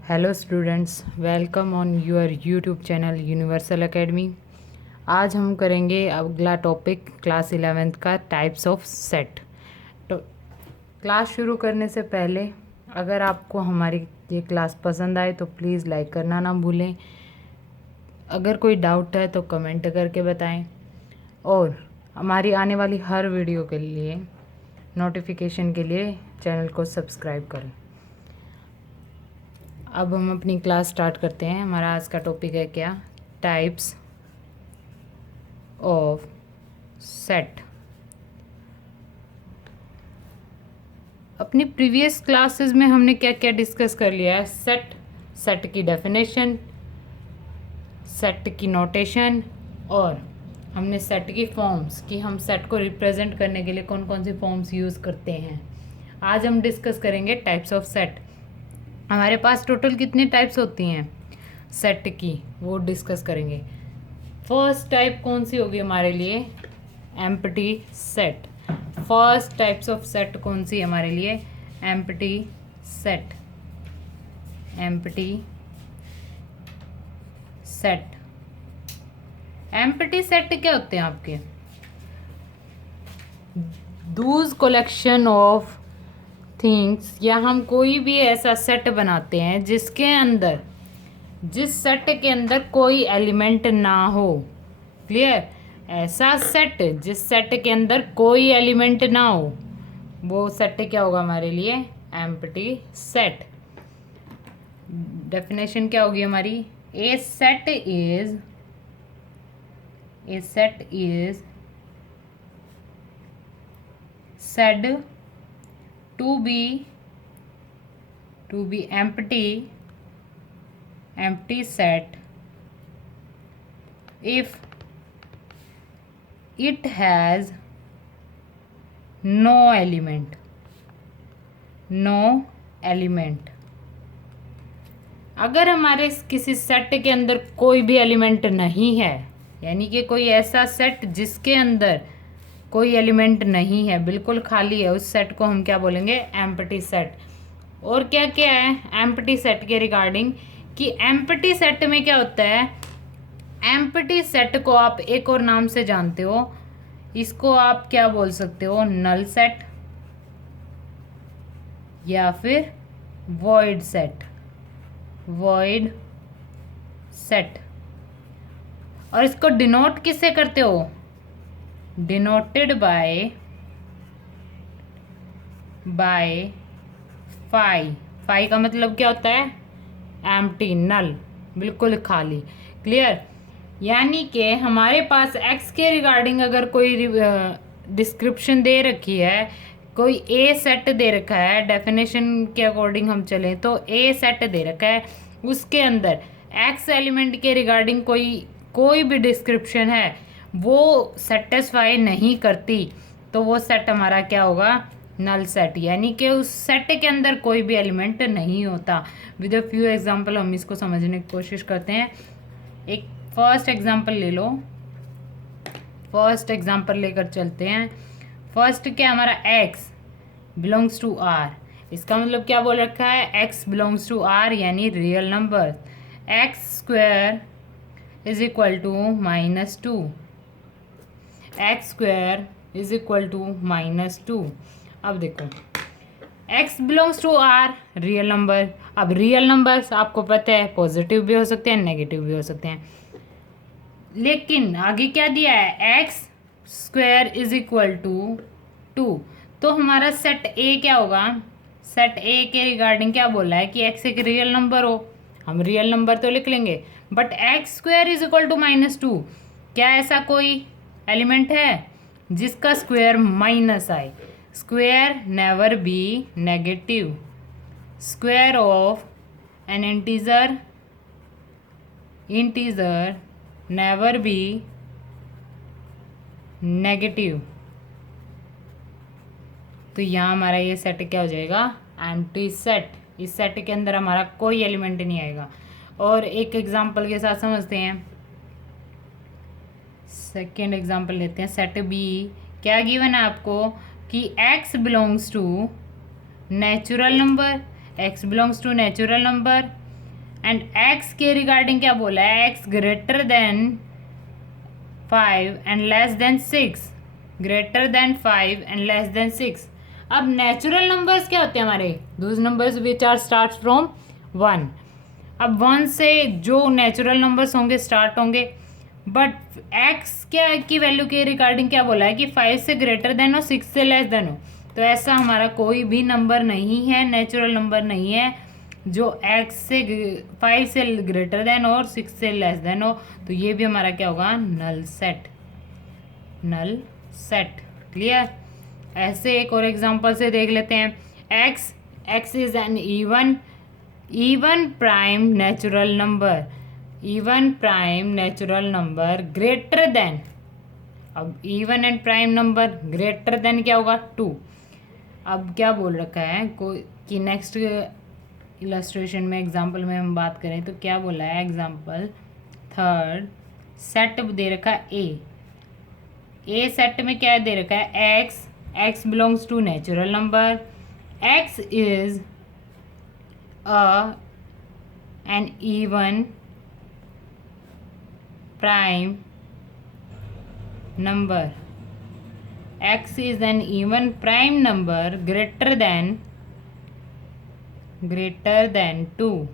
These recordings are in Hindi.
Hello students, welcome on your YouTube channel universal academy. आज हम करेंगे अगला टॉपिक क्लास 11th का टाइप्स ऑफ सेट। तो क्लास शुरू करने से पहले अगर आपको हमारी ये क्लास पसंद आए तो प्लीज़ लाइक करना ना भूलें। अगर कोई डाउट है तो कमेंट करके बताएं और हमारी आने वाली हर वीडियो के लिए नोटिफिकेशन के लिए चैनल को सब्सक्राइब करें। अब हम अपनी क्लास स्टार्ट करते हैं। हमारा आज का टॉपिक है क्या? Types of set. अपनी प्रीवियस क्लासेस में हमने क्या क्या डिस्कस कर लिया है? सेट की डेफिनेशन, सेट की नोटेशन और हमने सेट की फॉर्म्स कि हम सेट को रिप्रेजेंट करने के लिए कौन कौन सी फॉर्म्स यूज़ करते हैं। आज हम डिस्कस करेंगे टाइप्स ऑफ सेट। हमारे पास टोटल कितनी टाइप्स होती हैं सेट की, वो डिस्कस करेंगे। फर्स्ट टाइप कौन सी होगी हमारे लिए? Empty set. First types of set कौन सी है हमारे लिए? Empty set. Empty set. Empty set क्या होते हैं आपके? दूज कलेक्शन ऑफ थिंग्स, या हम कोई भी ऐसा सेट बनाते हैं जिसके अंदर, जिस सेट के अंदर कोई एलिमेंट ना हो। क्लियर? ऐसा सेट जिस सेट के अंदर कोई एलिमेंट ना हो, वो सेट क्या होगा हमारे लिए? Empty set. डेफिनेशन क्या होगी हमारी? A set is said to be empty set if it has no element अगर हमारे किसी सेट के अंदर कोई भी एलिमेंट नहीं है, यानी कि कोई ऐसा सेट जिसके अंदर कोई एलिमेंट नहीं है, बिल्कुल खाली है, उस सेट को हम क्या बोलेंगे? Empty set. और क्या क्या है एम्प्टी सेट के रिगार्डिंग? कि एम्प्टी सेट में क्या होता है? एम्प्टी सेट को आप एक और नाम से जानते हो, इसको आप क्या बोल सकते हो? नल सेट या फिर वॉइड सेट। Void set. और इसको डिनोट किससे करते हो? डिनोटेड बाय फाई का मतलब क्या होता है? एम्प्टी, नल, बिल्कुल खाली। क्लियर? यानी कि हमारे पास एक्स के रिगार्डिंग अगर कोई डिस्क्रिप्शन दे रखी है, कोई ए सेट दे रखा है, डेफिनेशन के अकॉर्डिंग हम चलें तो ए सेट दे रखा है, उसके अंदर एक्स एलिमेंट के रिगार्डिंग कोई भी डिस्क्रिप्शन है, वो सेटिस्फाई नहीं करती, तो वो सेट हमारा क्या होगा? Null set. यानी कि उस सेट के अंदर कोई भी एलिमेंट नहीं होता। विद अ फ्यू एग्जांपल हम इसको समझने की कोशिश करते हैं। एक फर्स्ट एग्जांपल ले लो। फर्स्ट एग्जांपल लेकर चलते हैं। फर्स्ट क्या हमारा? X belongs to R. इसका मतलब क्या बोल रखा है? एक्स बिलोंग्स टू आर, यानी real number. X square is equal to -2। X square is equal to -2। अब देखो, x belongs to R, real number. अब रियल नंबर्स आपको पता है पॉजिटिव भी हो सकते हैं, नेगेटिव भी हो सकते हैं, लेकिन आगे क्या दिया है? X square is equal to 2। तो हमारा सेट ए क्या होगा? सेट ए के रिगार्डिंग क्या बोला है? कि एक्स एक रियल नंबर हो, हम रियल नंबर तो लिख लेंगे, but X square is equal to -2। क्या ऐसा कोई एलिमेंट है जिसका स्क्वायर माइनस आए? Square never be negative. Square of an integer never be negative. तो यहाँ हमारा ये सेट क्या हो जाएगा? Empty set. इस सेट के अंदर हमारा कोई एलिमेंट नहीं आएगा। और एक एग्जांपल के साथ समझते हैं। सेकेंड एग्जांपल लेते हैं। सेट बी क्या गिवन है आपको? कि x belongs to natural number. x belongs to natural number and X के रिगार्डिंग क्या बोला है, X greater than 5 and less than 6, greater than 5 and less than 6। अब नेचुरल नंबर्स क्या होते हैं हमारे, those numbers which are start from 1। अब 1 से जो नेचुरल नंबर्स होंगे स्टार्ट होंगे, बट एक्स क्या की वैल्यू के रिगार्डिंग क्या बोला है कि 5 से ग्रेटर देन हो, 6 से लेस देन हो। तो ऐसा हमारा कोई भी नंबर नहीं है, नेचुरल नंबर नहीं है जो x से 5 से ग्रेटर देन और 6 से लेस देन हो। तो ये भी हमारा क्या होगा, null set, null set. Clear. ऐसे एक और एग्जांपल से देख लेते हैं, x is an even prime natural number, even prime natural number greater than, अब even and prime number greater than क्या होगा, 2। अब क्या बोल रखा है कोई कि नेक्स्ट इलस्ट्रेशन में एग्जांपल में हम बात करें तो क्या बोला है, एग्जांपल थर्ड सेट दे रखा है ए सेट में क्या दे रखा है, x belongs to natural number, x is an even prime number, x is an even prime number greater than 2।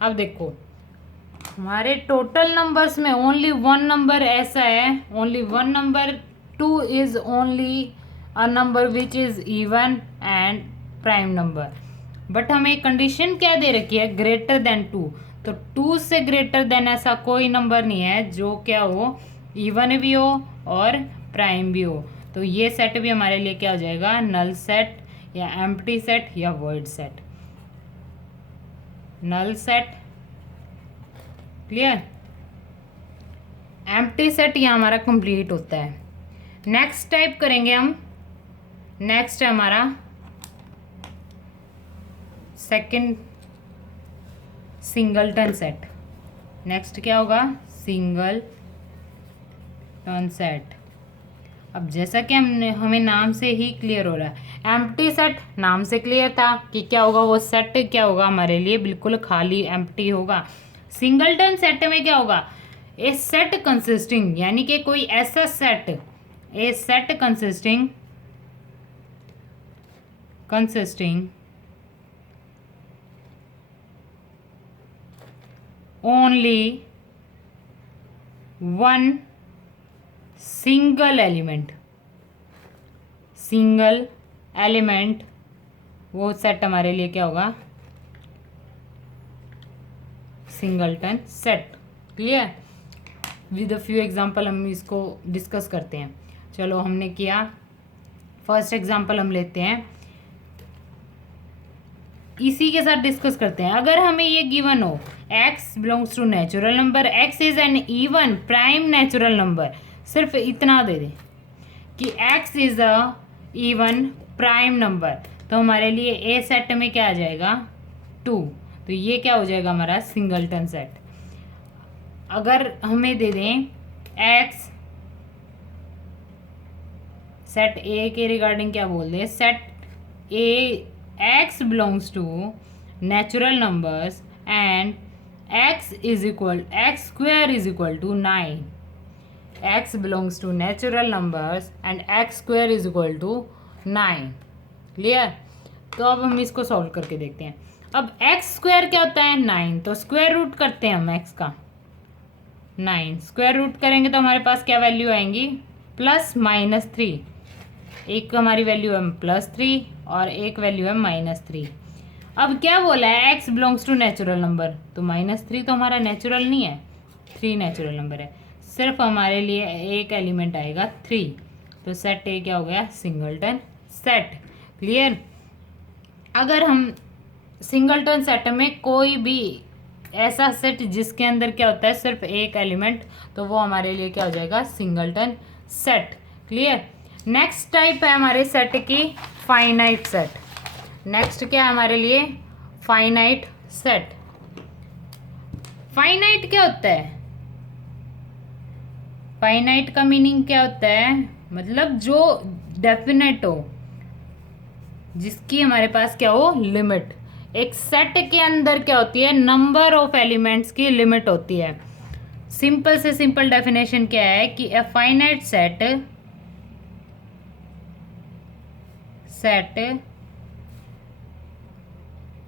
अब देखो हमारे टोटल नंबर्स में ओनली वन नंबर ऐसा है, only one number 2 is only a number which is even and prime number, but हमें कंडीशन क्या दे रखी है, ग्रेटर देन 2। तो 2 से ग्रेटर देन ऐसा कोई नंबर नहीं है जो क्या हो, इवन भी हो और प्राइम भी हो। तो ये सेट भी हमारे लिए क्या हो जाएगा, नल सेट या एम्प्टी सेट या void set, null set. Clear. Empty set यहाँ हमारा कंप्लीट होता है। नेक्स्ट टाइप करेंगे हम, नेक्स्ट है हमारा सेकंड सिंगलटन सेट। नेक्स्ट क्या होगा, सिंगल टर्न सेट। अब जैसा कि हमें नाम से ही क्लियर हो रहा है, एम्प्टी सेट नाम से क्लियर था कि क्या होगा, वो सेट क्या होगा हमारे लिए बिल्कुल खाली एम्प्टी होगा। सिंगलटन सेट में क्या होगा, ए सेट कंसिस्टिंग, यानी कि कोई ऐसा सेट, ए set consisting only one single element, वो सेट हमारे लिए क्या होगा, singleton set. Clear. With a few example हम इसको डिस्कस करते हैं। चलो हमने किया, फर्स्ट एग्जांपल हम लेते हैं, इसी के साथ डिस्कस करते हैं। अगर हमें ये गिवन हो, x belongs to natural number, x is an even prime natural number, सिर्फ इतना दे दें कि x is a even prime number, तो हमारे लिए ए सेट में क्या आ जाएगा, 2। तो ये क्या हो जाएगा हमारा सिंगलटन सेट। अगर हमें दे दें x, सेट ए के रिगार्डिंग क्या बोल दें, set A x belongs to natural numbers and x square is equal to 9, x belongs to natural numbers and x square is equal to 9। Clear. तो अब हम इसको सॉल्व करके देखते हैं। अब x स्क्वायर क्या होता है, 9, तो स्क्वायर रूट करते हैं हम x का, 9 स्क्वायर रूट करेंगे तो हमारे पास क्या वैल्यू आएंगी, +-3। एक हमारी वैल्यू है +3 और एक वैल्यू है -3। अब क्या बोला है, x belongs to natural number, तो -3 तो हमारा नेचुरल नहीं है, 3 नेचुरल नंबर है, सिर्फ हमारे लिए एक एलिमेंट आएगा 3। तो सेट ए क्या हो गया, सिंगलटन सेट। क्लियर। अगर हम सिंगलटन सेट में कोई भी ऐसा सेट जिसके अंदर क्या होता है सिर्फ एक एलिमेंट, तो वो हमारे लिए क्या हो जाएगा, singleton set. Clear. Next type है हमारे सेट की फाइनाइट सेट। नेक्स्ट क्या है हमारे लिए, फाइनाइट सेट। फाइनाइट क्या होता है, फाइनाइट का मीनिंग क्या होता है, मतलब जो डेफिनेट हो, जिसकी हमारे पास क्या हो, लिमिट। एक सेट के अंदर क्या होती है, नंबर ऑफ एलिमेंट्स की लिमिट होती है। सिंपल से सिंपल डेफिनेशन क्या है कि a finite set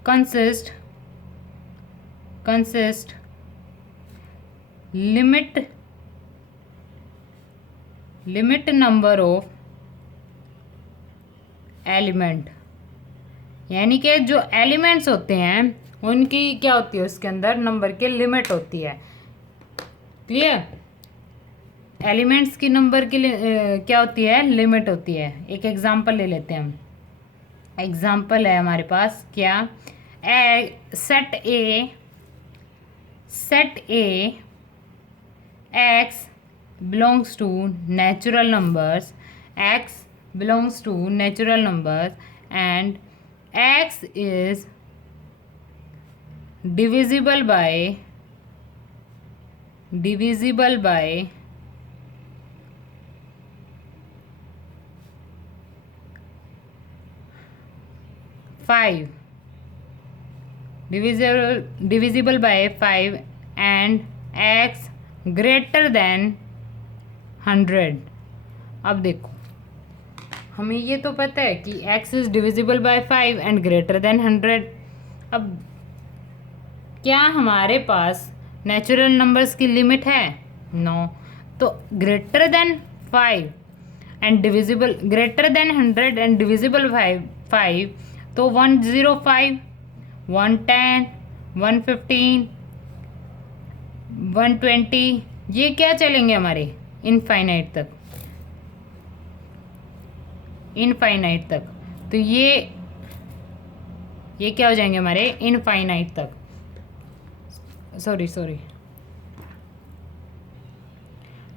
consist limit number of element, यानी कि जो एलिमेंट्स होते हैं उनकी क्या होती है, उसके अंदर नंबर की लिमिट होती है। क्लियर? एलिमेंट्स की नंबर की क्या होती है, लिमिट होती है। एक एग्जांपल ले लेते हैं हम। एग्जांपल है हमारे पास क्या, set A x belongs to natural numbers, and x is divisible by 5, divisible by 5, and x greater than 100। अब देखो, हमें ये तो पता है कि x is divisible by 5 and greater than 100। अब क्या हमारे पास नेचुरल नंबर्स की लिमिट है? नो। तो greater than 5 and divisible, greater than 100 and divisible 5, तो 105, 110, 115, 120, ये क्या चलेंगे हमारे इनफाइनाइट तक। तो ये क्या हो जाएंगे हमारे इनफाइनाइट तक।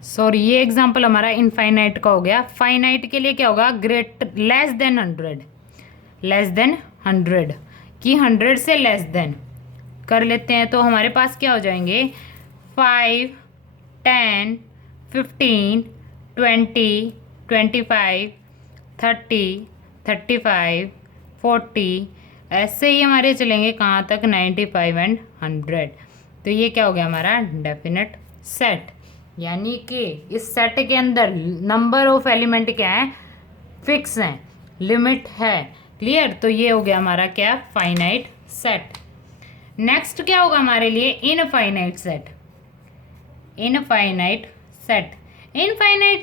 सॉरी, ये एग्जांपल हमारा इनफाइनाइट का हो गया। फाइनाइट के लिए क्या होगा, लेस देन 100 कि 100 से लेस देन कर लेते हैं। तो हमारे पास क्या हो जाएंगे, 5, 10, 15, 20, 25, 30, 35, 40, ऐसे ही हमारे चलेंगे कहाँ तक, 95 एंड 100। तो ये क्या हो गया हमारा डेफिनेट सेट, यानी कि इस सेट के अंदर नंबर ऑफ एलिमेंट क्या है, फिक्स हैं, लिमिट है। क्लियर? तो ये हो गया हमारा क्या, फाइनाइट सेट। नेक्स्ट क्या होगा हमारे लिए, इनफाइनाइट सेट। इनफाइनाइट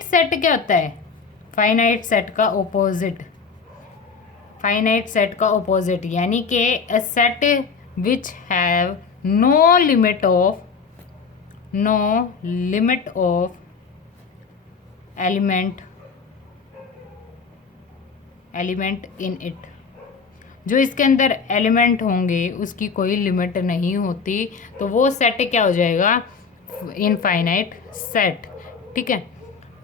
सेट क्या होता है, फाइनाइट सेट का ओपोजिट, यानी कि a set which have no limit of element in it. जो इसके अंदर एलिमेंट होंगे उसकी कोई लिमिट नहीं होती, तो वो सेट क्या हो जाएगा, इनफाइनाइट सेट। ठीक है,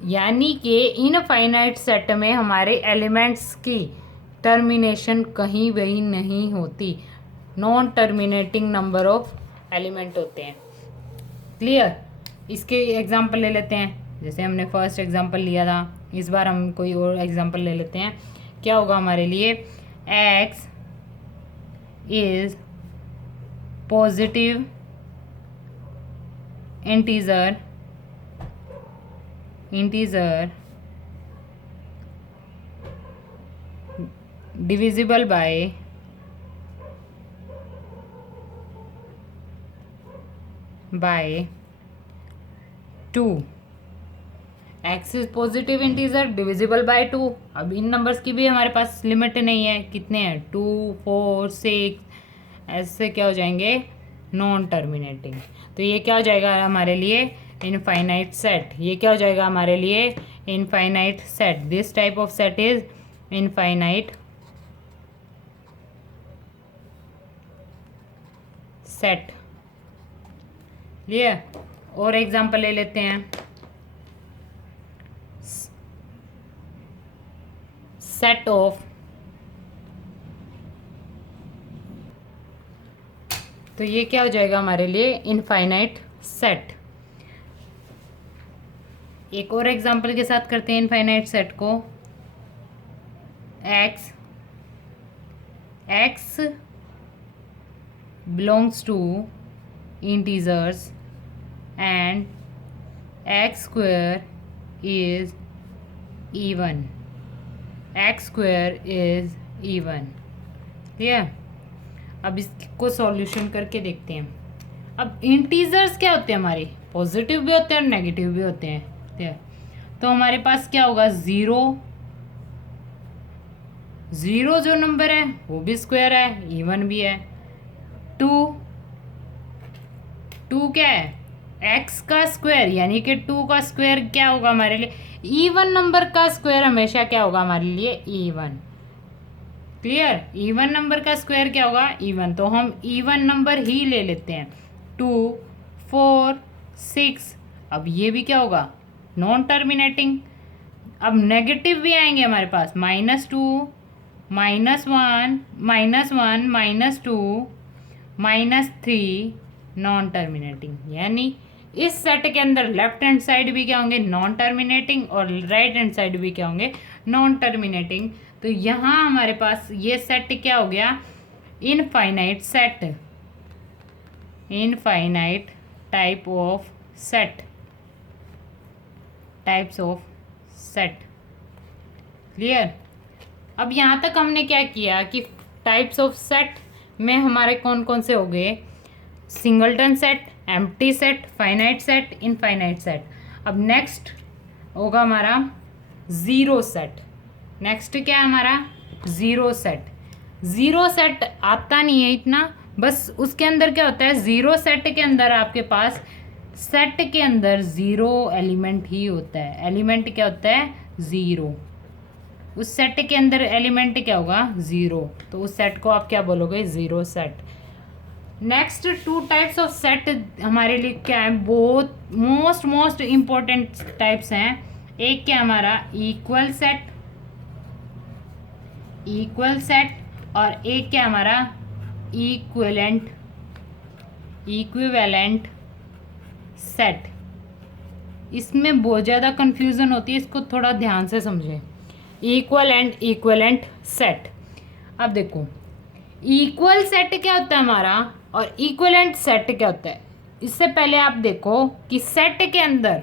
यानी कि इनफाइनाइट सेट में हमारे एलिमेंट्स की टर्मिनेशन कहीं भी नहीं होती, non terminating number of element होते हैं। क्लियर? इसके एग्जांपल ले लेते हैं, जैसे हमने फर्स्ट एग्जांपल लिया था, इस बार हम कोई और एग्जांपल ले लेते हैं। क्या होगा हमारे लिए, x is positive integer divisible by 2। x is positive integer divisible by 2। अब इन नंबर्स की भी हमारे पास लिमिट नहीं है, कितने हैं, 2, 4, 6, ऐसे क्या हो जाएंगे, नॉन टर्मिनेटिंग। तो ये क्या हो जाएगा हमारे लिए, इनफाइनाइट सेट। ये क्या हो जाएगा हमारे लिए, infinite set. This type of set is infinite set. Clear? और एग्जांपल ले लेते हैं, सेट ऑफ, तो ये क्या हो जाएगा हमारे लिए, इनफाइनाइट सेट। एक और एग्जांपल के साथ करते हैं इनफाइनाइट सेट को। x belongs to integers and x square is even. x square is even. Clear? अब इसको सॉल्यूशन करके देखते हैं. अब इंटीजर्स क्या होते हैं हमारे, पॉजिटिव भी होते हैं और नेगेटिव भी होते हैं. क्लियर? तो हमारे पास क्या होगा, ज़ीरो. ज़ीरो जो नंबर है वो भी स्क्वायर है, इवन भी है. टू, टू क्या है, एक्स का स्क्वायर, यानी कि टू का स्क्वायर क्या होगा हमारे लिए, इवन नंबर का स्क्वायर हमेशा क्या होगा हमारे लिए, इवन. क्लियर? इवन नंबर का स्क्वायर क्या होगा, इवन. तो हम इवन नंबर ही ले लेते हैं. 2, 4, 6. अब ये भी क्या होगा, नॉन टर्मिनेटिंग. अब नेगेटिव भी आएंगे हमारे पास, -2, -1, -1, -2, -3, नॉन टर्मिनेटिंग. यानी इस सेट के अंदर लेफ्ट हैंड साइड भी क्या होंगे, नॉन टर्मिनेटिंग, और राइट हैंड साइड भी क्या होंगे, नॉन टर्मिनेटिंग. तो यहाँ हमारे पास ये सेट क्या हो गया, infinite set, infinite type of set, types of set. Clear? अब यहाँ तक हमने क्या किया कि टाइप्स ऑफ सेट में हमारे कौन कौन से हो गए, singleton set, empty set, finite set, infinite set. अब नेक्स्ट होगा हमारा ज़ीरो सेट. नेक्स्ट क्या है हमारा, ज़ीरो सेट. ज़ीरो सेट आता नहीं है इतना, बस उसके अंदर क्या होता है, ज़ीरो सेट के अंदर आपके पास सेट के अंदर ज़ीरो एलिमेंट ही होता है. एलिमेंट क्या होता है, ज़ीरो. उस सेट के अंदर एलिमेंट क्या होगा, ज़ीरो. तो उस सेट को आप क्या बोलोगे, zero set. Next two types of set हमारे लिए क्या है, बहुत मोस्ट इम्पोर्टेंट टाइप्स हैं. एक क्या हमारा इक्वल सेट, इक्वल सेट, और एक क्या हमारा इक्विवेलेंट, इक्विवेलेंट सेट. इसमें बहुत ज़्यादा कंफ्यूजन होती है, इसको थोड़ा ध्यान से समझें. Equal and equivalent set. अब देखो, इक्वल सेट क्या होता है हमारा और इक्विवेलेंट सेट क्या होता है. इससे पहले आप देखो कि सेट के अंदर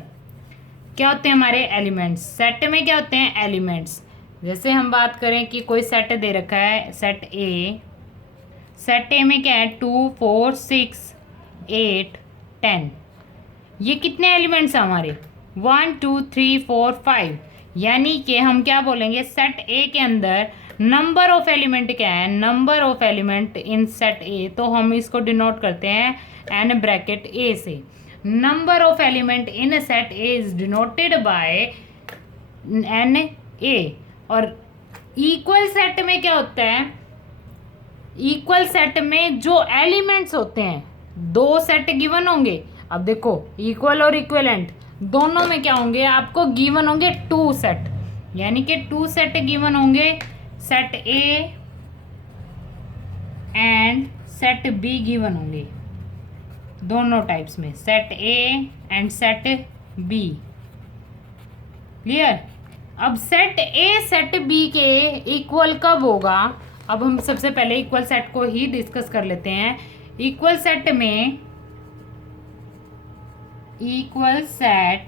क्या होते हैं हमारे एलिमेंट्स. सेट में क्या होते हैं एलिमेंट्स. जैसे हम बात करें कि कोई सेट दे रखा है, सेट ए. सेट ए में क्या है, 2, 4, 6, 8, 10. ये कितने एलिमेंट्स हैं हमारे, 1, 2, 3, 4, 5. यानी कि हम क्या बोलेंगे, सेट ए के अंदर नंबर ऑफ एलिमेंट क्या है, number of element in set ए. तो हम इसको डिनोट करते हैं एन ब्रैकेट ए से. Number of element in set A is denoted by n A. और इक्वल सेट में क्या होता है, इक्वल सेट में जो एलिमेंट्स होते हैं, दो सेट गिवन होंगे. अब देखो, इक्वल और इक्विवेलेंट दोनों में क्या होंगे, आपको गिवन होंगे 2 सेट. यानी कि 2 सेट गिवन होंगे, set A and set B given होंगे. दोनों टाइप्स में set A and set B. Clear? अब सेट ए सेट बी के इक्वल कब होगा. अब हम सबसे पहले इक्वल सेट को ही डिस्कस कर लेते हैं. इक्वल सेट में, equal set,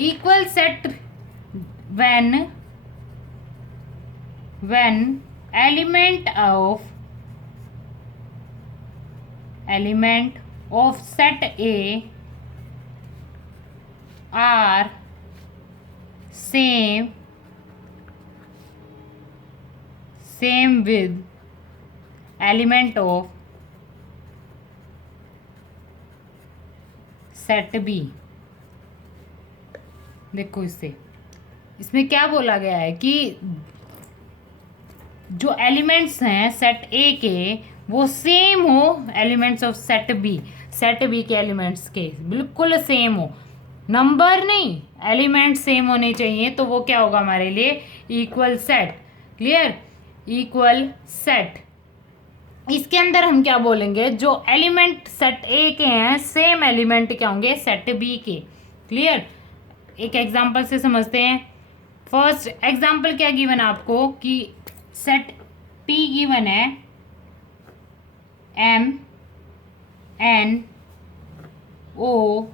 equal set when element of set A are same with element of set B. देखो, इसमें क्या बोला गया है कि जो एलिमेंट्स हैं सेट ए के वो सेम हो elements of set B. Set B के एलिमेंट्स के बिल्कुल सेम हो, नंबर नहीं, एलिमेंट सेम होने चाहिए. तो वो क्या होगा हमारे लिए, equal set. Clear? Equal set. इसके अंदर हम क्या बोलेंगे, जो एलिमेंट सेट ए के हैं सेम एलिमेंट क्या होंगे, सेट बी के. क्लियर? एक एग्जांपल से समझते हैं. फर्स्ट एग्जांपल क्या गिवन आपको कि सेट P गिवन है M N O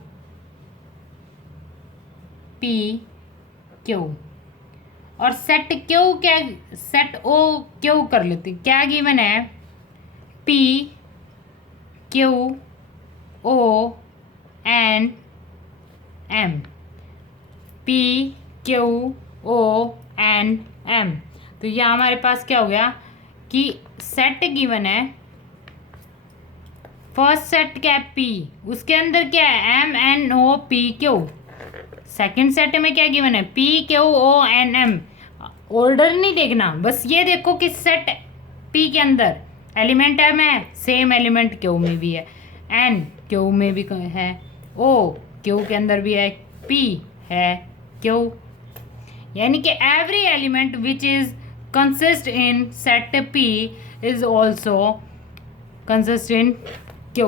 P Q, और सेट Q क्या, सेट O Q कर लेते, क्या गिवन है P Q O N M, P Q O N M। तो यह हमारे पास क्या हो गया कि सेट गिवन है, फर्स्ट सेट क्या है P, उसके अंदर क्या है M N O P Q, second set में क्या गिवन है P Q O N M। Order नहीं देखना, बस ये देखो कि सेट P के अंदर एलिमेंट M है, सेम एलिमेंट Q में भी है, N Q में भी है, O Q के अंदर भी है, P है Q, यानी कि every element which is consist in set P is also consist in Q।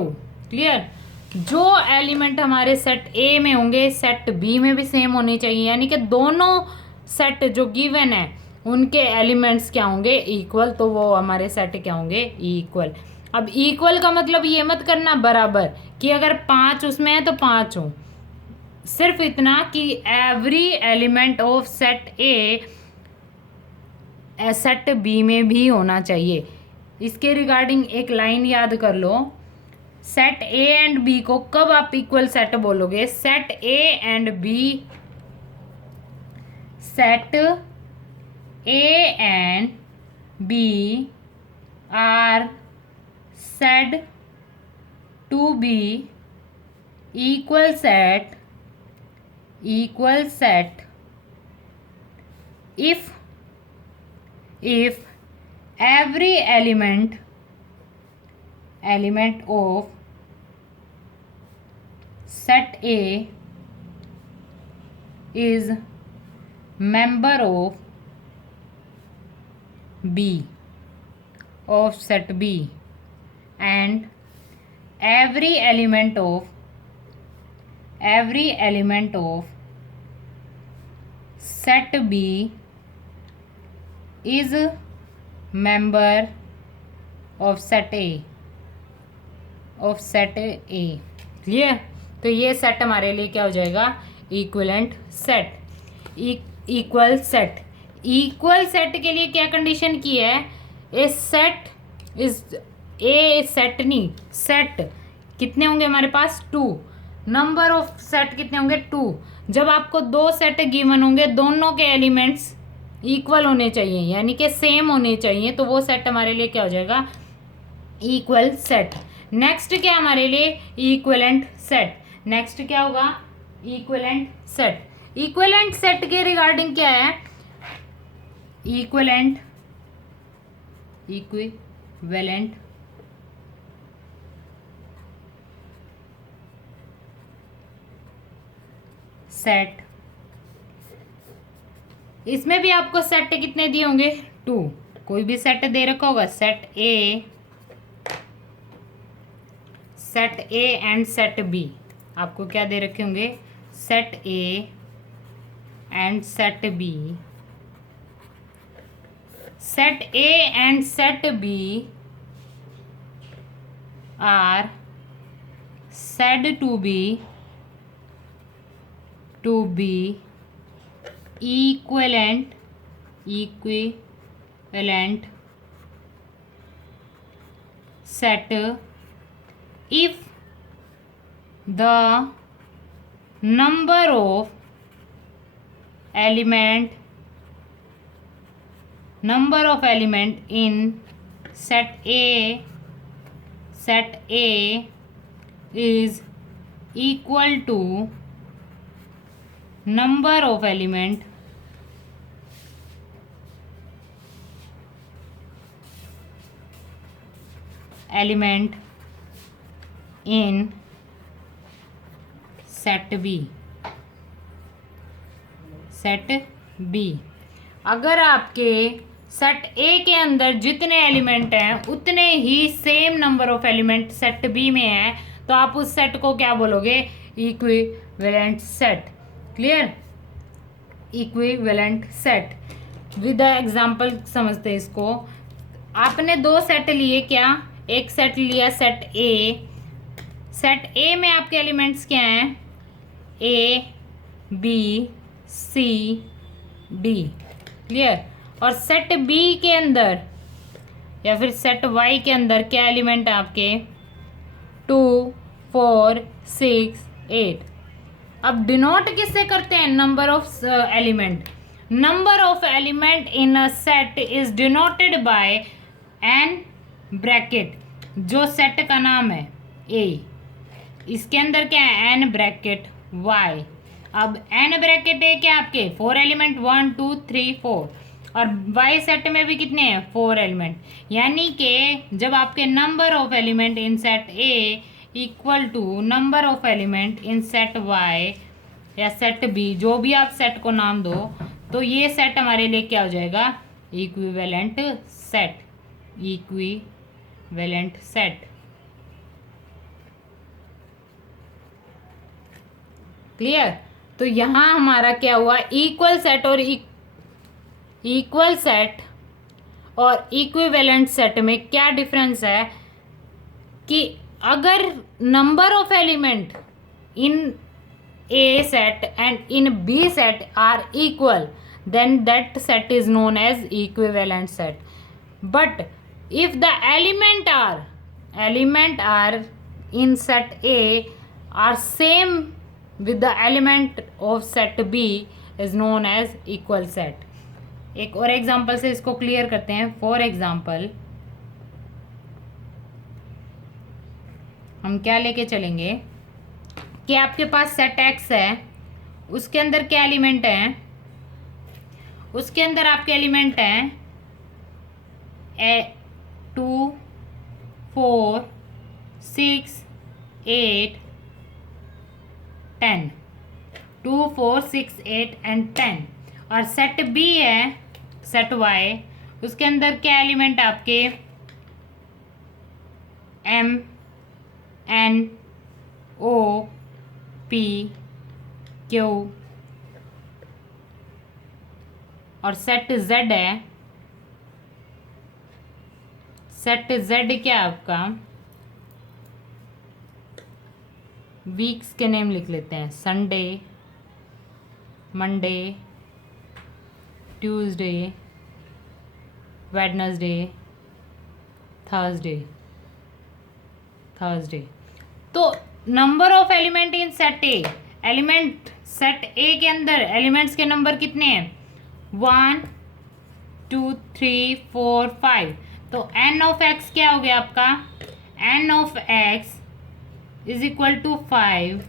Clear? जो एलिमेंट हमारे सेट A में होंगे सेट B में भी सेम होने चाहिए, यानी कि दोनों सेट जो गिवन है उनके एलिमेंट्स क्या होंगे इक्वल, तो वो हमारे सेट क्या होंगे इक्वल। अब इक्वल का मतलब ये मत करना बराबर कि अगर 5 उसमें है तो 5 हो, सिर्फ इतना कि every element of set A set B में भी होना चाहिए। इसके रिगार्डिंग एक लाइन याद कर लो, सेट A एंड B को कब आप इक्वल सेट बोलोगे, set A and B, set A and B are said to be equal set if every element of set A is member of B of set B, and every element of set B is member of set A clear? तो ये सेट हमारे लिए क्या हो जाएगा इक्विवेलेंट सेट। इक्वल सेट के लिए क्या कंडीशन की है, ए सेट नहीं, सेट कितने होंगे हमारे पास 2, नंबर ऑफ सेट कितने होंगे 2। जब आपको 2 सेट गिवन होंगे दोनों के एलिमेंट्स इक्वल होने चाहिए, यानी कि सेम होने चाहिए, तो वो सेट हमारे लिए क्या हो जाएगा इक्वल सेट। नेक्स्ट क्या हमारे लिए इक्विवेलेंट सेट, नेक्स्ट क्या होगा इक्विवेलेंट सेट के रिगार्डिंग क्या है, इक्विवेलेंट सेट, इसमें भी आपको सेट कितने दिए होंगे 2, कोई भी सेट दे रखा होगा, set A and set B, आपको क्या दे रखे होंगे set A and set B, set A and set B are said to be equivalent set if the number of element in set A is equal to number of element in set B। अगर आपके सेट ए के अंदर जितने एलिमेंट हैं उतने ही same number of element set B में है, तो आप उस सेट को क्या बोलोगे equivalent set. Clear? Equivalent set with example समझते हैं इसको। आपने दो सेट लिए, क्या, एक सेट लिया सेट ए। सेट ए में आपके एलिमेंट्स क्या हैं, A B C D, clear. और सेट बी के अंदर या फिर सेट वाई के अंदर क्या एलिमेंट है आपके, 2 4 6 8। अब डिनोट किससे करते हैं, number of element. Number of element in a set is denoted by n bracket, जो सेट का नाम है ए, इसके अंदर क्या है एन ब्रैकेट वाई। अब एन ब्रैकेट ए क्या आपके 4 एलिमेंट 1 2 3 4, और वाई सेट में भी कितने हैं 4 एलिमेंट। यानी कि जब आपके number of element in set A equal to number of element in set Y या सेट बी, जो भी आप सेट को नाम दो, तो ये सेट हमारे लिए क्या हो जाएगा, equivalent set, equivalent set, clear. तो यहाँ हमारा क्या हुआ, इक्वल सेट और इक्वल सेट और इक्विवेलेंट सेट में क्या डिफरेंस है कि अगर number of element in A set and in B set are equal, then that set is known as equivalent set. But if the element are in set A are same with the element of set B is known as equal set. एक और एग्जांपल से इसको क्लियर करते हैं। फॉर एग्जांपल हम क्या लेके चलेंगे कि आपके पास सेट एक्स है, उसके अंदर क्या एलिमेंट हैं, उसके अंदर आपके एलिमेंट हैं 2 4 6 8 10, 2 4 6 8 एंड 10। और सेट बी है सेट वाई, उसके अंदर क्या एलिमेंट आपके M N O P Q, और सेट जेड है, सेट जेड क्या आपका, वीक्स के नेम लिख लेते हैं, Sunday Monday Tuesday Wednesday Thursday. तो number of element in set A, element set A के अंदर एलिमेंट्स के नंबर कितने हैं 1 2 3 4 5। तो एन ऑफ एक्स क्या हो गया आपका, n of X is equal to 5,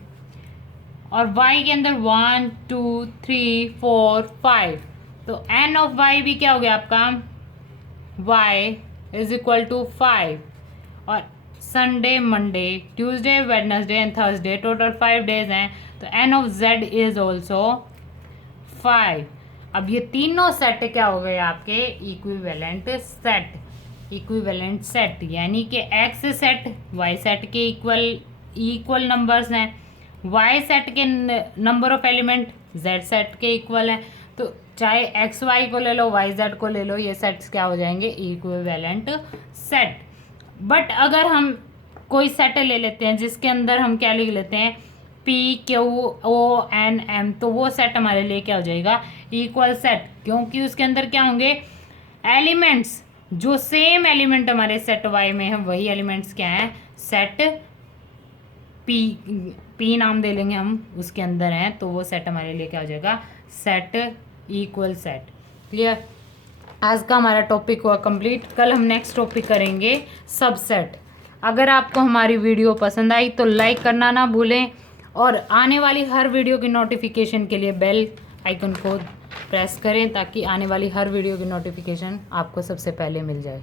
और वाई के अंदर 1 2 3 4 5। तो एन ऑफ वाई भी क्या हो गया आपका, वाई इज इक्वल टू 5, और Sunday Monday Tuesday Wednesday and Thursday total 5 days हैं। तो n of Z is also 5। अब ये तीनों सेट क्या हो गए आपके इक्विवेलेंट सेट, इक्विवेलेंट सेट यानी कि एक्स सेट वाई सेट के इक्वल नंबर्स हैं, वाई सेट के number of element Z set के इक्वल हैं। तो चाहे एक्स वाई को ले लो वाई जेड को ले लो, ये सेट्स क्या हो जाएंगे इक्विवेलेंट सेट। बट अगर हम कोई सेट ले लेते हैं जिसके अंदर हम क्या लिख लेते हैं P Q O N M, तो वो सेट हमारे लिए क्या हो जाएगा इक्वल सेट, क्योंकि उसके अंदर क्या होंगे एलिमेंट्स जो सेम एलिमेंट हमारे सेट वाई में है, वही एलिमेंट्स क्या हैं सेट पी नाम दे लेंगे हम, उसके अंदर हैं, तो वो सेट हमारे लिए क्या हो जाएगा सेट इक्वल सेट। क्लियर। आज का हमारा टॉपिक हुआ कंप्लीट। कल हम नेक्स्ट टॉपिक करेंगे सबसेट। अगर आपको हमारी वीडियो पसंद आई तो लाइक करना ना भूलें, और आने वाली हर वीडियो की नोटिफिकेशन के लिए बेल आइकन को प्रेस करें ताकि आने वाली हर वीडियो की नोटिफिकेशन आपको सबसे पहले मिल जाए।